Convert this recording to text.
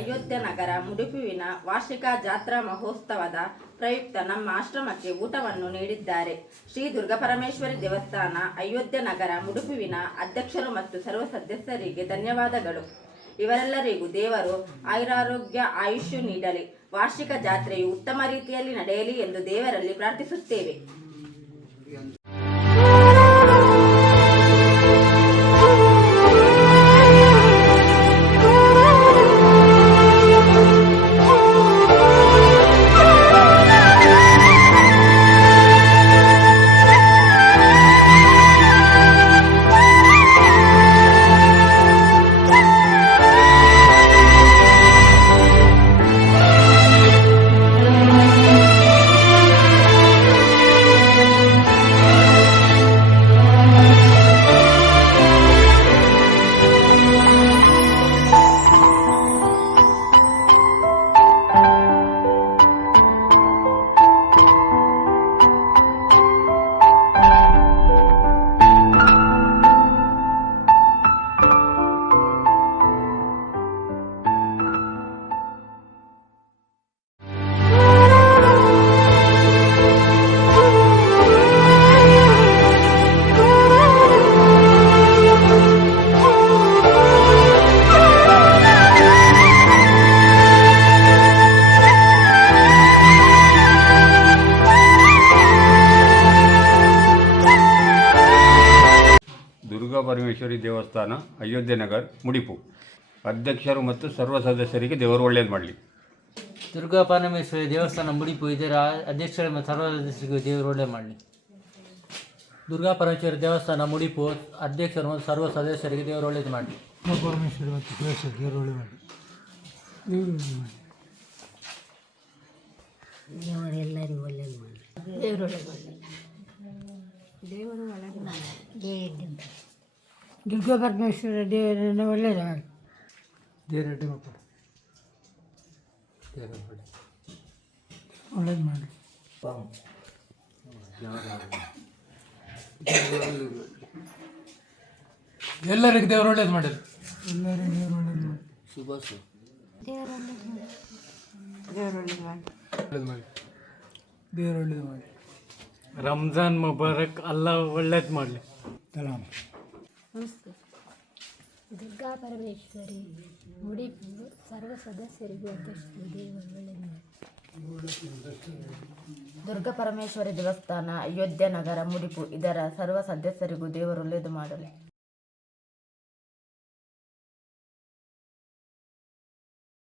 ಅಯೋಧ್ಯ ನಗರ ಮುಡುಪುವಿನ ವಾರ್ಷಿಕ ಜಾತ್ರಾ ಮಹೋತ್ಸವದ ಪ್ರಯುಕ್ತ ನಮ್ಮ ಆಶ್ರಮಕ್ಕೆ ಊಟವನ್ನು ನೀಡಿದ್ದಾರೆ. ಶ್ರೀ ದುರ್ಗಾಪರಮೇಶ್ವರಿ ದೇವಸ್ಥಾನ, ಅಯೋಧ್ಯ ನಗರ ಮುಡುಪುವಿನ ಅಧ್ಯಕ್ಷರು ಮತ್ತು ಸರ್ವ ಸದಸ್ಯರಿಗೆ ಧನ್ಯವಾದಗಳು. ಇವರೆಲ್ಲರಿಗೂ ದೇವರು ಆಯುರಾರೋಗ್ಯ, ಆಯುಷ್ಯ ನೀಡಲಿ. ವಾರ್ಷಿಕ ಜಾತ್ರೆಯು ಉತ್ತಮ ರೀತಿಯಲ್ಲಿ ನಡೆಯಲಿ ಎಂದು ದೇವರಲ್ಲಿ ಪ್ರಾರ್ಥಿಸುತ್ತೇವೆ. ಪರಮೇಶ್ವರಿ ದೇವಸ್ಥಾನ ಅಯೋಧ್ಯೆ ನಗರ್ ಮುಡಿಪು. ಅಧ್ಯಕ್ಷರು ಮತ್ತು ಸರ್ವ ಸದಸ್ಯರಿಗೆ ದೇವರು ಒಳ್ಳೆಯದು ಮಾಡಲಿ. ದುರ್ಗಾ ಪರಮೇಶ್ವರಿ ದೇವಸ್ಥಾನ ಮುಡಿಪು ಇದರ ಅಧ್ಯಕ್ಷರ ಮತ್ತು ಸರ್ವ ಸದಸ್ಯರಿಗೂ ದೇವರು ಒಳ್ಳೆ ಮಾಡಲಿ. ದುರ್ಗಾ ಪರಮೇಶ್ವರಿ ದೇವಸ್ಥಾನ ಮುಡಿಪು ಅಧ್ಯಕ್ಷರು ಮತ್ತು ಸರ್ವ ಸದಸ್ಯರಿಗೆ ದೇವರು ಒಳ್ಳೇದು ಮಾಡಲಿ. ಪರಮೇಶ್ವರಿ ಮತ್ತು ದೇವರು ಒಳ್ಳೆ ಮಾಡಿ ದೇವರು ಒಳ್ಳೆ ಮಾಡಿ ದೇವರೆಲ್ಲರಿಗೂ ಒಳ್ಳೇದು ಮಾಡಿ ದೇವರು ಒಳ್ಳೇದು ಮಾಡಿ ದೇವರು ಒಳ್ಳೇದು ಮಾಡಿ ದುರ್ಗಾ ಪರಮೇಶ್ವರ ದೇವರನ್ನು ಒಳ್ಳೇದು ಮಾಡಿ ದೇವರ ಅಡ್ಡಿ ಮಕ್ಕಳು ಒಳ್ಳೇದು ಮಾಡಿ. ಎಲ್ಲರಿಗೂ ದೇವರು ಒಳ್ಳೇದು ಮಾಡಿದ್ರು. ಎಲ್ಲರಿಗೂ ದೇವರು ಒಳ್ಳೇದು ಮಾಡಿ. ದೇವರು ಒಳ್ಳೇದು ಮಾಡಿ. ಒಳ್ಳೇದು ಮಾಡಿ. ದೇವರು ಒಳ್ಳೇದು ಮಾಡಿ. ರಂಜಾನ್ ಮುಬಾರಕ್ ಅಲ್ಲ ಒಳ್ಳೇದು ಮಾಡಲಿ. ಸಲಾಮ್ ನಮಸ್ತೆ. ದುರ್ಗಾ ಪರಮೇಶ್ವರಿ ಮುಡಿಪು ಸರ್ವ ಸದಸ್ಯರಿಗೂ ದುರ್ಗಾ ಪರಮೇಶ್ವರಿ ದೇವಸ್ಥಾನ, ಅಯೋಧ್ಯ ನಗರ, ಮುಡಿಪು, ಇದರ ಸರ್ವ ಸದಸ್ಯರಿಗೂ ದೇವರು ಒಳ್ಳೆಯದು ಮಾಡಲಿ.